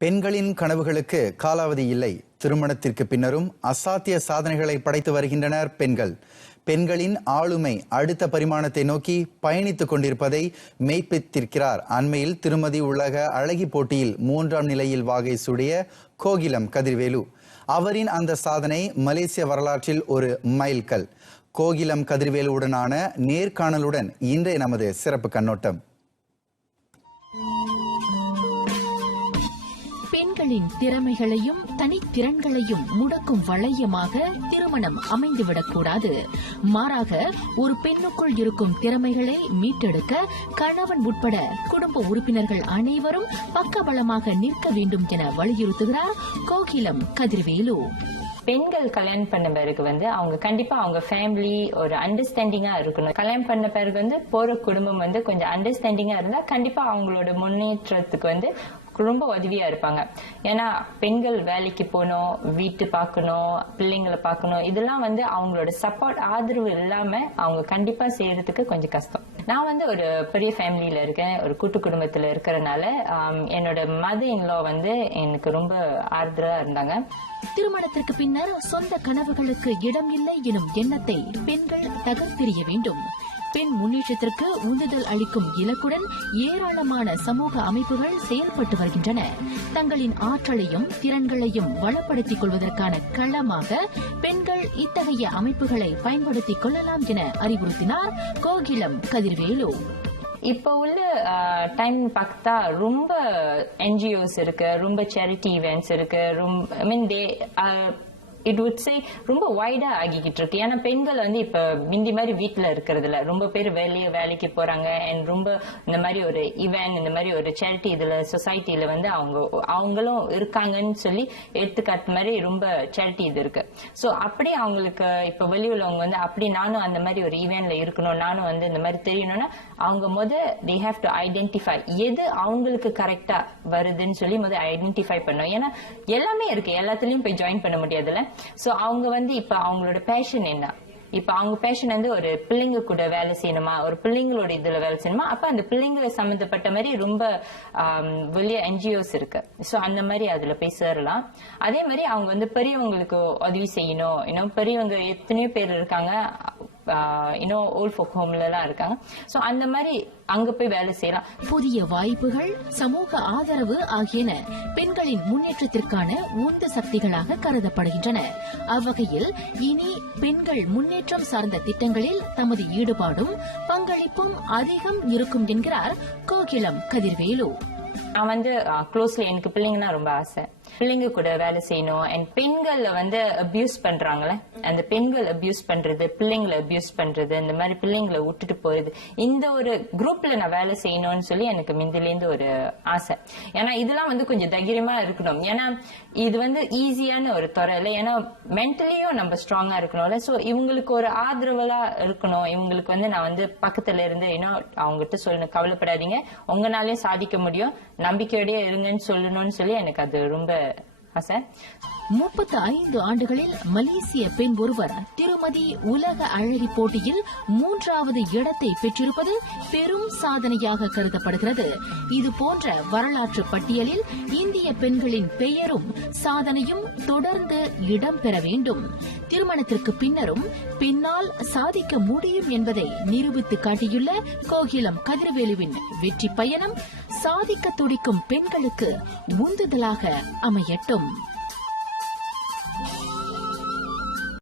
பெண்களின் கனவுகளுக்கு காலாவதி இல்லை. திருமணத்திற்கு பின்னரும் அசாத்திய சாதனைகளை படைத்து வருகின்றனர் பெண்கள். பெண்களின் ஆளுமை அடுத்த பரிமாணத்தை நோக்கி பயணித்துக் கொண்டிருப்பதை மெய்ப்பித்திருக்கிறார். அண்மையில் திருமதி உலக அழகி போட்டியில் 3ஆம் நிலையில் வாகை சூடிய கோகிலம் கதிர்வேலு. அவரின் அந்த சாதனை மலேசிய வரலாற்றில் ஒரு மைல்கல். கோகிலம் கதிர்வேலுவுடனான நேர்காணலுடன் இன்றைய நமது சிறப்பு கண்ணோட்டம். பெண்களின் திறமைகளையும் தனித்திறன்களையும் முடக்கும் வளையமாக திருமணம் அமைந்துவிடக்கூடாது. மாறாக ஒரு பெண்ணுக்குள் இருக்கும் திறமைகளை மீட்டெடுக்க கணவன் உட்பட குடும்ப உறுப்பினர்கள் அனைவரும் பக்கபலமாக நிற்க வேண்டும் என வலியுறுத்துகிறார் கோகிலம் கதிர்வேலு. பெண்கள் கல்யாணம் பண்ண பிறகு அவங்க கண்டிப்பா அவங்க ஃபேமிலி ஒரு அண்டர்ஸ்டாண்டிங்கா இருக்கணும். கல்யாணம் பண்ண பிறகு போற குடும்பம் கொஞ்சம் அண்டர்ஸ்டாண்டிங்கா இருந்தா கண்டிப்பா அவங்களோட முன்னேற்றத்துக்கு ரொம்ப உதவியா இருப்பாங்க. ஏன்னா பெண்கள் வேலைக்கு போகணும், வீட்டு பார்க்கணும், பிள்ளைங்களை பார்க்கணும், இதெல்லாம் அவங்களோட சப்போர்ட் ஆதரவு இல்லாம அவங்க கண்டிப்பா செய்யறதுக்கு கொஞ்சம் கஷ்டம். நான் ஒரு பெரிய ஃபேமிலியில இருக்கேன், ஒரு கூட்டு குடும்பத்துல இருக்கிறதுனால என்னோட மதர் இன்லா எனக்கு ரொம்ப ஆதரவா இருந்தாங்க. திருமணத்திற்கு பின்னர் சொந்த கனவுகளுக்கு இடம் இல்லை எனும் எண்ணத்தை பெண்கள் தகர்த்தெறிய வேண்டும். பெண் முன்னேற்றத்திற்கு உந்துதல் அளிக்கும் இலக்குடன் ஏராளமான சமூக அமைப்புகள் செயல்பட்டு வருகின்றன. தங்களின் ஆற்றலையும் திறன்களையும் வளப்படுத்திக் கொள்வதற்கான களமாக பெண்கள் இத்தகைய அமைப்புகளை பயன்படுத்திக் கொள்ளலாம் என அறிவுறுத்தினார் கோகிலம் கதிர்வேலு. இப்ப உள்ள டைம் பார்த்தா ரொம்ப என்ஜிஓஸ் இருக்கு, ரொம்ப சேரிட்டி ஈவெண்ட்ஸ் இருக்கு, இட் வுட் சே ரொம்ப வைடா ஆகிக்கிட்டு இருக்கு. ஏன்னா பெண்கள் இப்ப மிந்தி மாதிரி வீட்டுல இருக்கிறது இல்ல, ரொம்ப பேர் வேலைக்கு போறாங்க. அண்ட் ரொம்ப இந்த மாதிரி ஒரு ஈவென்ட், இந்த மாதிரி ஒரு சேரிட்டி இதுல சொசைட்டில அவங்களும் இருக்காங்கன்னு சொல்லி எடுத்துக்காட்டு மாதிரி ரொம்ப சேரிட்டி இது இருக்கு. சோ அப்படி அவங்களுக்கு இப்ப வெளியுள்ளவங்க அப்படி நானும் அந்த மாதிரி ஒரு ஈவென்ட்ல இருக்கணும், நானும் இந்த மாதிரி தெரியணும்னா அவங்க they have to identify எது அவங்களுக்கு கரெக்டா வருதுன்னு சொல்லி ஐடென்டிஃபை பண்ணும். ஏன்னா எல்லாமே இருக்கு, எல்லாத்துலயும் போய் ஜாயின் பண்ண முடியாதுல்ல. சோ அவங்க இப்ப அவங்களோட பேஷன் என்ன, இப்ப அவங்க பேஷன் ஒரு பிள்ளைங்க கூட வேலை செய்யணுமா, ஒரு பிள்ளைங்களோட இதுல வேலை செய்யணுமா, அப்ப அந்த பிள்ளைங்களை சம்பந்தப்பட்ட மாதிரி ரொம்ப வெளிய என்ஜிஓஸ் இருக்கு. சோ அந்த மாதிரி அதுல போய் சேரலாம். அதே மாதிரி அவங்க பெரியவங்களுக்கு உதவி செய்யணும். பெரியவங்க எத்தனையோ பேர் இருக்காங்க, ஓல்ட் ஃபோக் ஹோம்ல எல்லாம் இருக்காங்க. சோ அந்த மாதிரி அங்க போய் வேலை செய்யலாம். புதிய வாய்ப்புகள், சமூக ஆதரவு ஆகியன பெண்களின் முன்னேற்றத்திற்கான உந்து சக்திகளாக கருதப்படுகின்றன. அவ்வகையில் இனி பெண்கள் முன்னேற்றம் சார்ந்த திட்டங்களில் தமது ஈடுபாடும் பங்களிப்பும் அதிகம் இருக்கும் என்கிறார் கோகிலம் கதிர்வேலு. நான் க்ளோஸ்ல எனக்கு பிள்ளைங்கன்னா ரொம்ப ஆசை. பிள்ளைங்க கூட வேலை செய்யணும். அண்ட் பெண்கள் அபியூஸ் பண்றாங்களே, அந்த பெண்கள் அபியூஸ் பண்றது, பிள்ளைங்களை அபியூஸ் பண்றது, இந்த மாதிரி பிள்ளைங்களை விட்டுட்டு போறது, இந்த ஒரு குரூப்ல நான் வேலை செய்யணும்னு சொல்லி எனக்கு முந்திலேருந்து ஒரு ஆசை. ஏன்னா இதெல்லாம் கொஞ்சம் தைரியமா இருக்கணும். ஏன்னா இது ஈஸியான ஒரு துறை இல்லை. ஏன்னா மென்டலியும் நம்ம ஸ்ட்ராங்கா இருக்கணும்ல. சோ இவங்களுக்கு ஒரு ஆதரவலா இருக்கணும். இவங்களுக்கு நான் பக்கத்துல இருந்து அவங்ககிட்ட சொல்லணும், கவலைப்படாதீங்க, உங்களாலேயும் சாதிக்க முடியும், நம்பிக்கையோடய இருங்கன்னு சொல்லணும்னு சொல்லி எனக்கு அது ரொம்ப ஆசை. 35 ஆண்டுகளில் மலேசிய பெண் ஒருவர் திருமதி உலக அழகி போட்டியில் 3வது இடத்தை பெற்றிருப்பது பெரும் சாதனையாக கருதப்படுகிறது. இதுபோன்ற வரலாற்று பட்டியலில் இந்திய பெண்களின் பெயரும் சாதனையும் தொடர்ந்து இடம்பெற வேண்டும். திருமணத்திற்கு பின்னரும் பெண்ணால் சாதிக்க முடியும் என்பதை நிரூபித்து காட்டியுள்ள கோகிலம் கதிர்வேலுவின் வெற்றி பயணம் சாதிக்க துடிக்கும் பெண்களுக்கு உந்துதலாக அமையட்டும்.